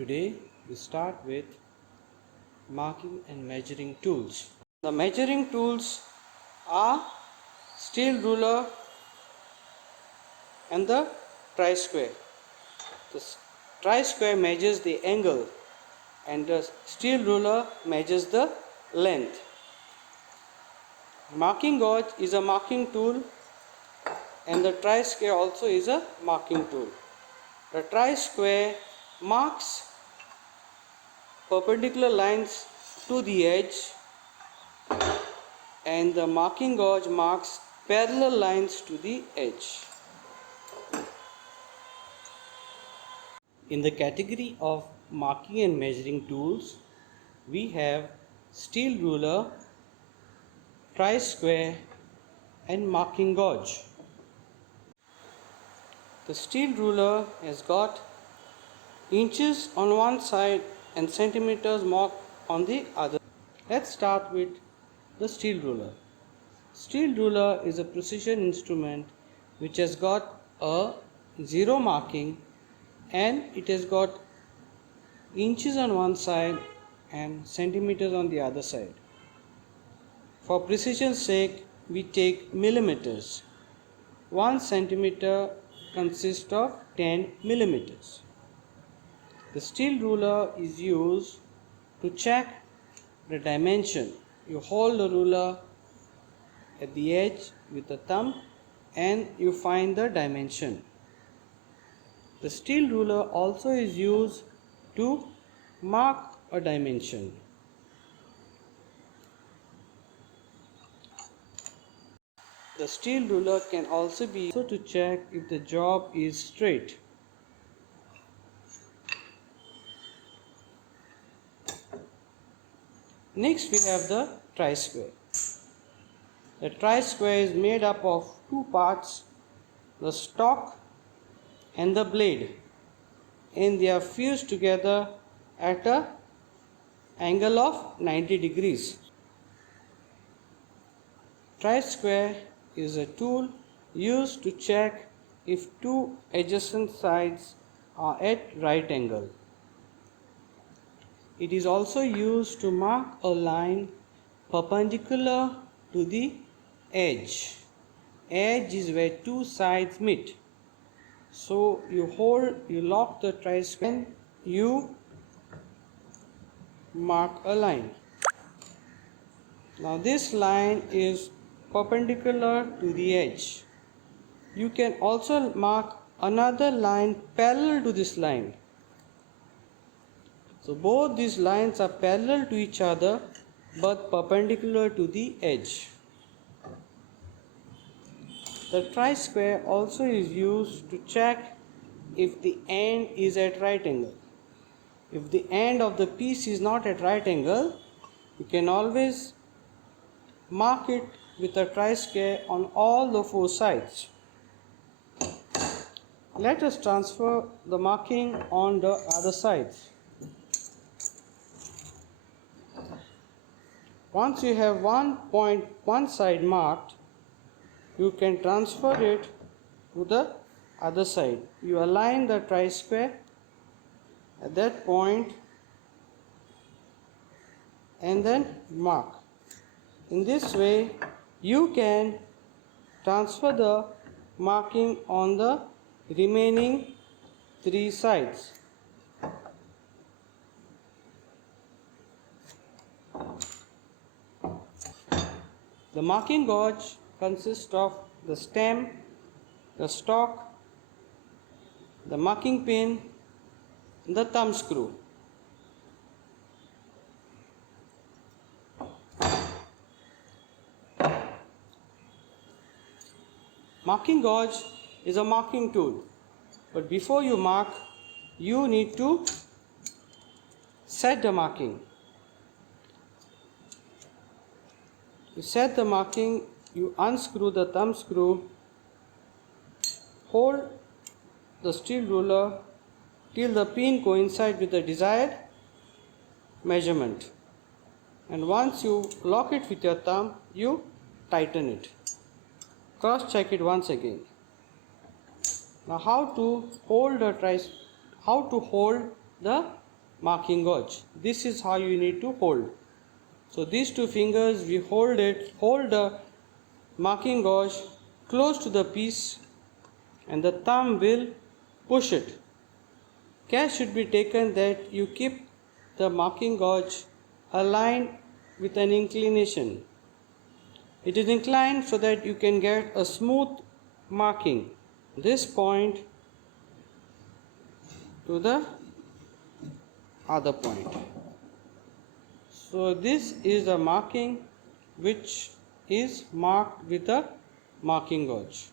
Today we start with marking and measuring tools. The measuring tools are steel ruler and the tri-square. The tri-square measures the angle and the steel ruler measures the length. Marking gauge is a marking tool and the tri-square also is a marking tool. The tri-square marks perpendicular lines to the edge and the marking gauge marks parallel lines to the edge. In the category of marking and measuring tools, we have steel ruler, tri-square and marking gauge. The steel ruler has got inches on one side and centimeters marked on the other. Let's start with the steel ruler. Steel ruler is a precision instrument which has got a zero marking and it has got inches on one side and centimeters on the other side. For precision's sake, we take millimeters. 1 centimeter consists of 10 millimeters. The steel ruler is used to check the dimension. You hold the ruler at the edge with the thumb and you find the dimension. The steel ruler also is used to mark a dimension. The steel ruler can also be used to check if the job is straight. Next we have the tri-square. The tri-square is made up of two parts, the stock and the blade, and they are fused together at an angle of 90 degrees. Tri-square is a tool used to check if two adjacent sides are at right angle. It is also used to mark a line perpendicular to the edge. Edge is where two sides meet. So you lock the tri-square and you mark a line. Now this line is perpendicular to the edge. You can also mark another line parallel to this line. So both these lines are parallel to each other but perpendicular to the edge. The tri-square also is used to check if the end is at right angle. If the end of the piece is not at right angle, you can always mark it with a tri-square on all the four sides. Let us transfer the marking on the other sides. Once you have one side marked, you can transfer it to the other side. You align the tri-square at that point and then mark. In this way, you can transfer the marking on the remaining three sides. The marking gauge consists of the stem, the stock, the marking pin, and the thumb screw. Marking gauge is a marking tool, but before you mark, you need to set the marking. To set the marking, you unscrew the thumb screw, hold the steel ruler till the pin coincides with the desired measurement, and once you lock it with your thumb, you tighten it. Cross check it once again. Now how to hold the marking gauge. This is how you need to hold. So these two fingers, we hold the marking gauge close to the piece, and the thumb will push it. Care should be taken that you keep the marking gauge aligned with an inclination. It is inclined so that you can get a smooth marking. This point to the other point. So this is a marking which is marked with a marking gauge.